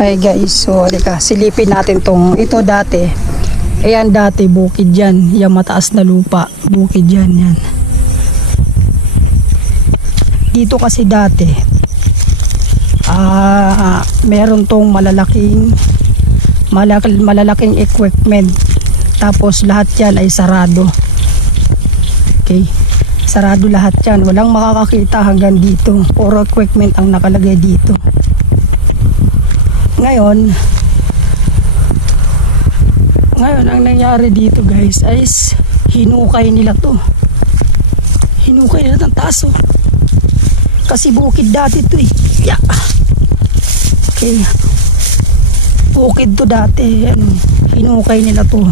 Hi guys, so halika, silipin natin tong, ito dati, ayan dati bukid yan, yung mataas na lupa, bukid yan, yan. Dito kasi dati, meron tong malalaking equipment, tapos lahat yan ay sarado. Okay, sarado lahat yan, walang makakakita hanggang dito, puro equipment ang nakalagay dito. Ngayon ang nangyari dito guys ay hinukay nila to, hinukay nila ng taas oh. Kasi bukid dati to eh, yeah. Okay, bukid to dati, ano, hinukay nila to.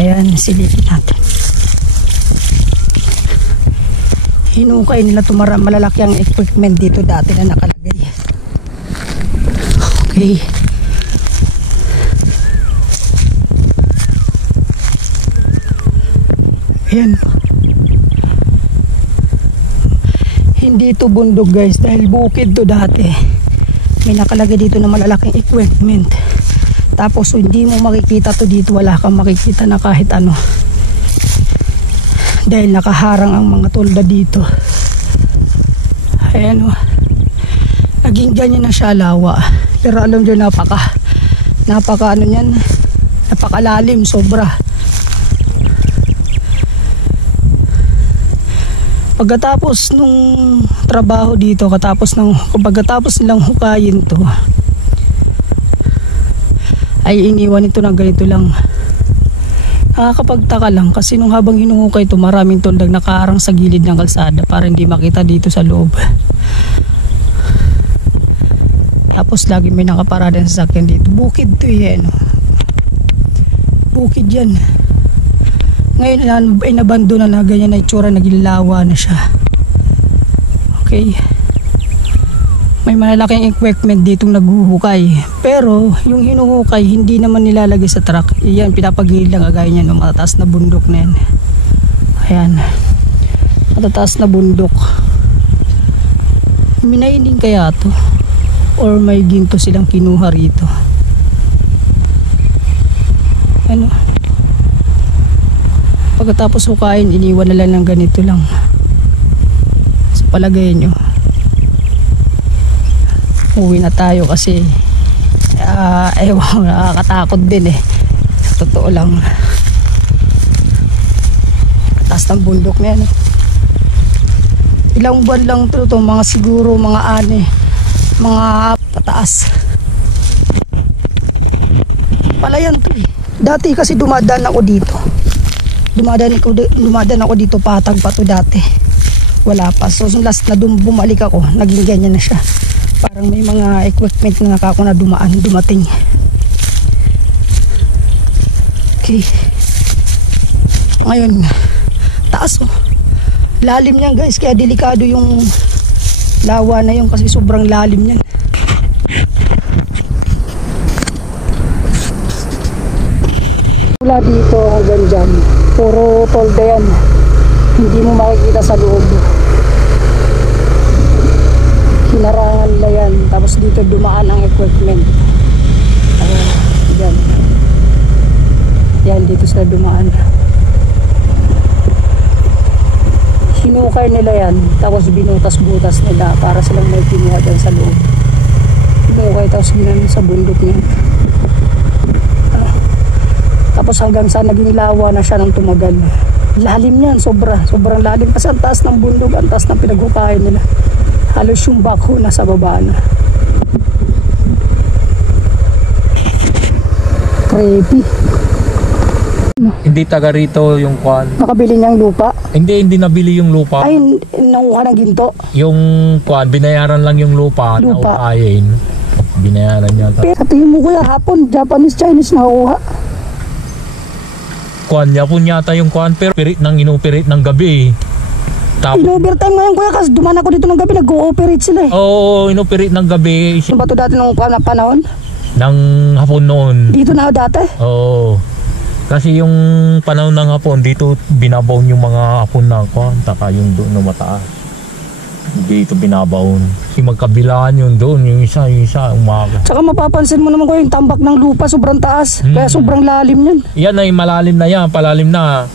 Ayan, silipin natin. Hinukay nila to, malalaki ang equipment dito dati na nakalagay. Okay. Ayan. Hindi ito bundok guys, dahil bukid to dati. May nakalagay dito na malalaking equipment. Tapos hindi mo makikita to dito, wala kang makikita na kahit ano. Dahil nakaharang ang mga tolda dito. Ayan o. Naging ganyan na siya lawa. Pero alam nyo, napaka ano yan, napakalalim, sobra. Pagkatapos nung trabaho dito, pagkatapos nilang hukayin to, ay iniwan ito ng ganito lang. Nakakapagtaka lang kasi nung habang hinuhukay ito, maraming tuldag nakaharang sa gilid ng kalsada para hindi makita dito sa loob. Tapos lagi may nakaparada ng sasakyan dito. Bukid to yan. Bukid yan. Ngayon ay nabando na ganyan na itsura, nagilawa na siya. Okay. May malalaking equipment ditong naghuhukay. Pero yung hinuhukay hindi naman nilalagay sa truck. Iyan, pinapagilid lang agay niya ng matataas na bundok na yan. Ayan. Matataas na bundok. Minaining kaya to? Or may ginto silang kinuha rito. Ano? Pagkatapos hukayin, iniwan na lang ng ganito lang. Sa palagay nyo. Uwi na tayo kasi ewan, nakakatakot din eh. Sa totoo lang. Taas ng bundok na yan. Ilang buwan lang to, mga siguro mga mga pataas. Palayan to eh. Dati kasi dumadaan ako dito. Dumadaan ako dito, patag pa to dati. Wala pa. So last na bumalik ako, naging ganyan na siya. Parang may mga equipment na nakako na dumating. Okay. Ngayon, taas oh. Lalim niyan guys, kaya delikado yung lawa na yun kasi sobrang lalim niyan. Mula dito hanggang dyan, puro tolda yan. Hindi mo makikita sa loob. Hinarangan na yan. Tapos dito dumaan ang equipment. Ayan, dyan. Yan, dito sila dumaan. Hinukay nila yan, tapos binutas-butas nila para silang may kinuha dyan sa loob. Hinukay tapos ginanon sa bundok niya. Tapos hanggang sa naging lawa na siya nang tumagal. Lalim yan, sobrang lalim kasi ang taas ng bundok, ang taas ng pinaghukayan nila. Halos yung bako nasa baba na. Creepy. Hindi taga rito yung kwan. Nakabili niyang lupa? Hindi nabili yung lupa. Ay, nanguha ng ginto? Yung kwan, binayaran lang yung lupa. Naukayin. Binayaran niya. Pero tingin mo kuya, hapon, Japanese, Chinese nakuha. Kwan, Japon yata yung kwan, pero inupirit ng gabi. In-overtime ngayon kuya kasi duman ako dito ng gabi, nag-ooperate sila eh. Oo, inupirit ng gabi. Yung ba ito dati nung panahon? Ng hapon noon. Dito na dati? Oo. Kasi yung panahon ng hapon, dito binabaw yung mga hapon na kwan, taka yung doon na mataas. Dito binabaon. Kasi magkabilaan yun doon, yung isa umaga. Tsaka mapapansin mo naman ko yung tambak ng lupa sobrang taas. Kaya sobrang lalim yan. Yan ay malalim na yan, palalim na.